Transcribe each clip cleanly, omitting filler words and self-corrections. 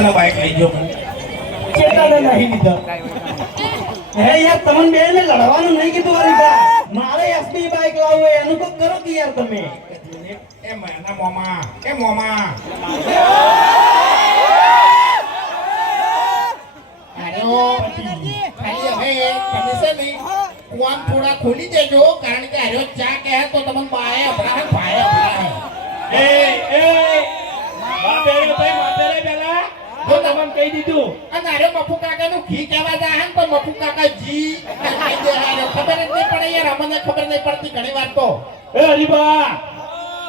ચેતન bike લઈ ગયો ચેતન નહીં લીધો હે યાર તમને બે ને લડવાનું નહીં કીધું હરીબા મારે એસપી બાઈક લાવવું હોય એનું તો કરો કે યાર તમે એ માના મોમા એ મોમા કુવાન થોડા ખોલી દેજો કારણ કે આર્યો ચા કહે તો તમને બાએ અભરાહે ભાઈ અભરાહે માપેરે પેલા તો તમને કહી દીધું અને આર્યો મફુ કાકાનું ઘી કહેવા જાય ને તો મફુ કાકા જી કહી દે ખબર જ નહીં પડે યાર અમને ખબર નહીં પડતી ઘણી વાર તો એ હરીબા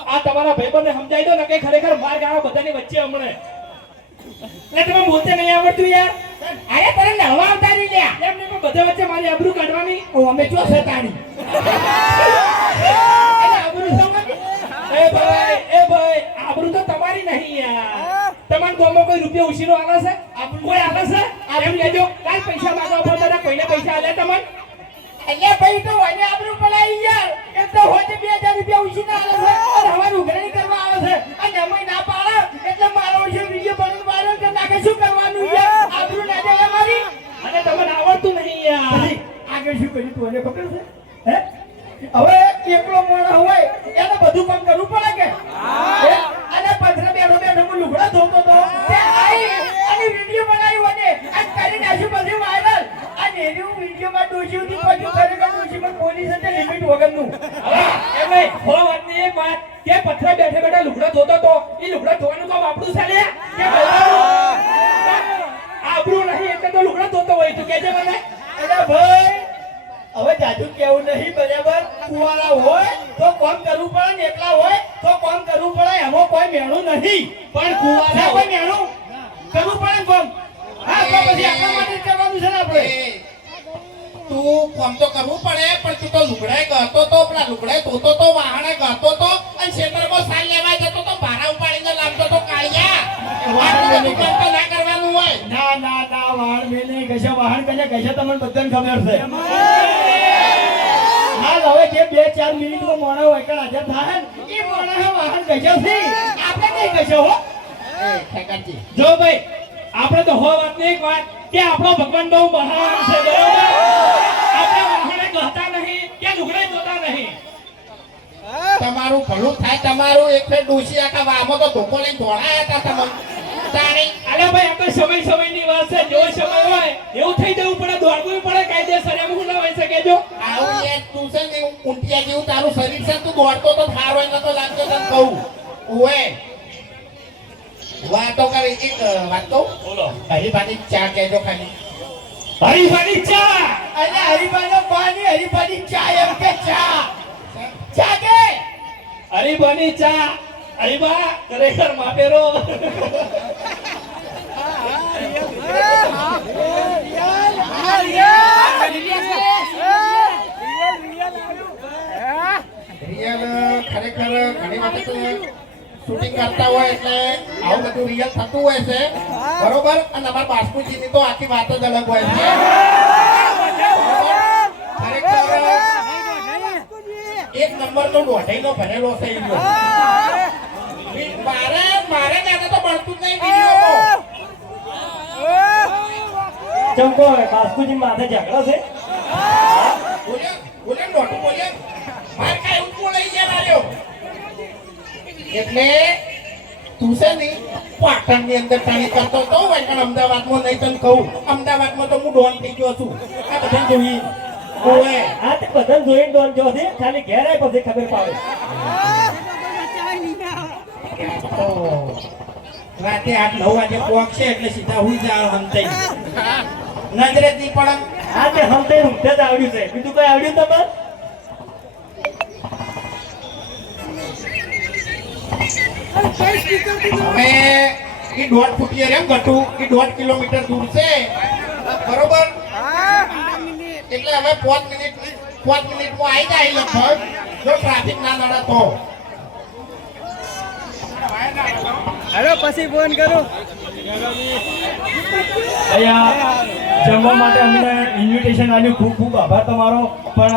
આ તમારા ભાઈબંધને સમજાઈ દો ને કે ખરેખર માર ગાળો બધાની વચ્ચે હમણે એટલે તમે બોલતે નહીં આવડતું યાર અરે તને નવા આવતા નહીં લ્યા એમ નહીં પણ બધા વચ્ચે મારી આબરૂ કાઢવાની અમે ચો છે તાણી આબરૂ સમજ એ ભાઈ આબરૂ તો તમારી નહીં યાર તમાર ગોમો કોઈ રૂપિયા ઉછીનો આવે છે કોઈ આવે છે એમ કહેજો કાલ પૈસા માંગવા પડતા કોઈને પૈસા આલે તમને અલ્યા ભાઈ તો વને આબરૂ પડાઈ યાર એમ તો હોજે 2000 રૂપિયા ઉછીના આલે છે અને હવાર ઉઘરાણી કરવા આવે છે અને અમે ના પાડે એટલે મારો છે વિડિયો બનાવવાનો વાયરલ કરી નાખે શું કરવાનું યાર આબરૂ ના જાય અમારી અને તમને આવડતું નહીં યાર આગળ શું કર્યું તું એને ખબર છે હે હવે એકલો મોણો હોય એને બધું કામ કરવું પડે કે અને પથરા બેઠો બેઠો હું લુગડા ધોતો તો તે આઈ અને વિડિયો બનાવ્યો અને આ કરી નાખ્યું બધું વાયરલ અને એનું વિડિયોમાં દોષી ઉધી પછી ખરેખર દોષીમાં પોલીસ અને લિમિટ વગરનું એમ નહીં હો વાતની એક વાત કે પથરા બેઠે બેઠા લુગડા ધોતો તો એ લુગડા ધોવાનું કામ આપણું ચાલે કે આબરૂ નહીં એટલે તો લુગડા ધોતો હોય તું કહેજે મને અરે ભાઈ હવે જાજુ કેવું નહીં બરાબર કુવાળા હોય તો કામ કરવું પડે ને એકલા હોય તો કામ કરવું પડે એમાં કોઈ મેણું નહીં પણ કુવાળા કોઈ મેણું કરવું પડે કામ હા તો પછી આપણા માટે જ કરવાનું છે ને આપણે તું કામ તો કરવું પડે પણ તું તો લુગડાય ગતો તો પેલા લુગડાય ધોતો તો વાહણે ગતો તો અને ક્ષેત્રમાં સાલ લેવા જતો તો ભારા ઉપાડીને લાવતો તો કાળિયા વાહણ તો ના કરવાનું હોય ના ના ના વાહણ મે નહીં કશે વાહણ કશે તમને બધાને ખબર છે હાલ હવે જે 2-4 મિનિટમાં મોણો હોય કે હાજર થાય ને એ મોણો વાહણ કશે છે આપણે કઈ કશે હો એ ઠેકાજી જો ભાઈ આપણે તો હો વાતની એક વાત કે આપણો ભગવાન બહુ મહાન છે બરાબર આપણે વાહણે ગહતા નહીં કે લુગડે ધોતા નહીં તમારું ભલું થાય તમારું એક ફેર ડોસી આખા વામો તો ધોકો લઈને દોડાયા હતા તમે તાણી અરે ભાઈ આપણે સમયની વાત છે જો સમય હોય એવું થઈ જવું પડે દોડવું પડે કાયદેસર એમ હું ના હોય શકે જો આવું એ તું છે ને ઊંટિયા જેવું તારું શરીર છે તું દોડતો તો થારો એને તો લાગતો તને કહું ઓએ વાતો કરી એક વાત કહું બોલો હરીભાની ચા કહેજો ખાલી હરીફાની ચા અરે હરીભાનો પાણી હરીભાની ચા એમ કે ચા ચા કે હરીફાની ચા હરીબા ખરેખર માપેરો રિયલ ખરેખર ઘણી વખત શૂટિંગ કરતા હોય એટલે આવું બધું રિયલ થતું હોય છે બરોબર અને અમારા બાસ્કુજીની તો આખી વાત જ અલગ હોય છે ખરેખર એક નંબરનો દોઢાઈનો ભરેલો છે મારે જાતે તો મળતું જ નહીં વિડીયોમાં ચમકો બાસ્કુજી માથે ઝઘડો છે બોલે મોટું બોલે માર કાઈ ઉઠવો લઈ ગયા માર્યો એટલે તું છે ને પાટણની અંદર પાણી કરતો તો હોય પણ અમદાવાદમાં નહીં તને કહું અમદાવાદમાં તો હું ડોન થઈ ગયો છું આ બધા જોઈ ઓએ આ તે બધા જોઈને ડોન જો છે ખાલી ઘેર આય પછી ખબર પડે રાતે 8-9 વાગે પહોંચશે એટલે સીધા હુઈ જાવ હંતાઈ નજરે જ નહીં પડે આ તે હંતાઈ ઊંઘે જ આવડ્યું છે બીજું કઈ આવડ્યું તમારે હવે એ 1.5 ફૂટિયા રેમ ઘટું એ 1.5 કિલોમીટર દૂર છે બરોબર એટલે હવે 5 મિનિટમાં આવી જાય લગભગ જો ટ્રાફિક ના નડે તો હેલો પછી ફોન કરું અહીંયા જમવા માટે અમને ઇન્વિટેશન આપ્યું ખૂબ ખૂબ આભાર તમારો પણ